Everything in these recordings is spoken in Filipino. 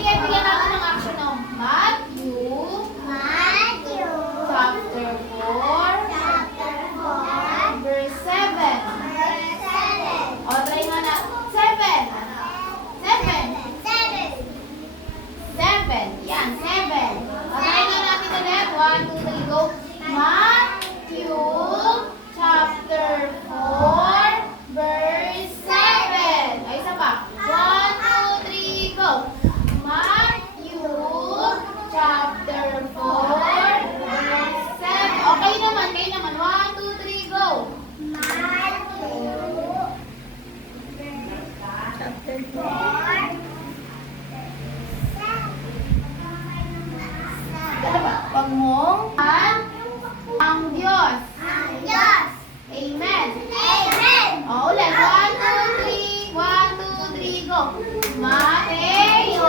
sige, bigyan natin ng action ng Matthew. Chapter 4. Verse 7. O, try nga na. 7. 7. Yan, 7. O, try nga natin ulit. 1, 2, 3, go. Matthew chapter 4. Verse 7. Ay, isa pa. 1, 2, 3, go. Matthew chapter 4. Verse 7. Okay naman, kayo naman. 1, 2, 3, go. Chapter 4. Ano ba? Pag mong ang Diyos. Amen. O, ulit. 1, 2, 3. 1, 2, 3, go. Mateo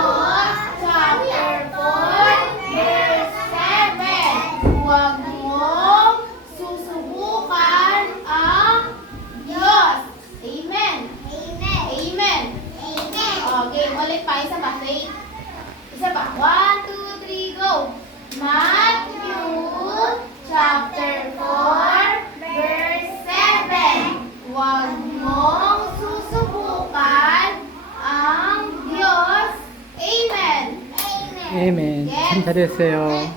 chapter 4, verse 7. Huwag mong susubukan ang Diyos. Amen. Amen. Okay, ulit pa. Isa pa. Say. Isa pa. 1, 2, 3, go. Matthew chapter 4, verse 7. Huwag mong susubukan ang Diyos. Amen. Amen. Yes. 참 잘했어요.